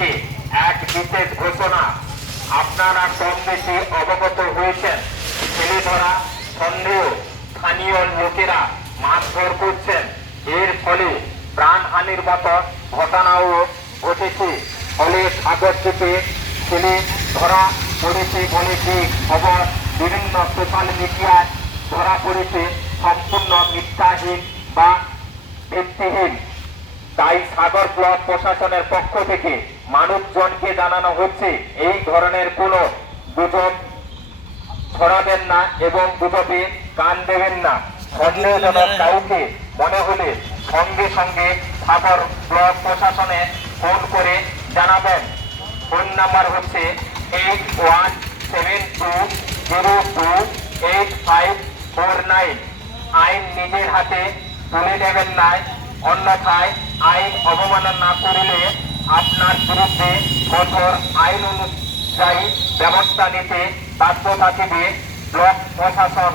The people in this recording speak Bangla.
থেকে এক বিশেষ ঘোষণা। আপনারা কম বেশি অবগত হয়েছেন, ছেলে ধরা সন্দেহ স্থানীয় লোকেরা মারধর করছেন। এর ফলে প্রাণহানির মতো ঘটনাও ঘটেছে। ফলে সাগর থেকে ছেলে ধরা পড়েছে বলে যে খবর বিভিন্ন সোশ্যাল মিডিয়ায় ধরা পড়েছে সম্পূর্ণ মিথ্যাহীন বা ভিত্তিহীন। তাই সাগর ব্লক প্রশাসনের পক্ষ থেকে মানুষজনকে জানানো হচ্ছে এই ধরনের কোনো গুজব ছড়াবেন না এবং গুজবে কান দেবেন না। সন্দেহজনক কাউকে মনে হলে সঙ্গে সঙ্গে সাগর ব্লক প্রশাসনে ফোন করে জানাবেন। ফোন নাম্বার হচ্ছে 8172028549। আইন নিজের হাতে তুলে নেবেন না, অন্যথায় আইন অবমাননা করলে আপনার বিরুদ্ধে কঠোর আইন অনুযায়ী ব্যবস্থা নিতে বাধ্য থাকবে ব্লক প্রশাসন।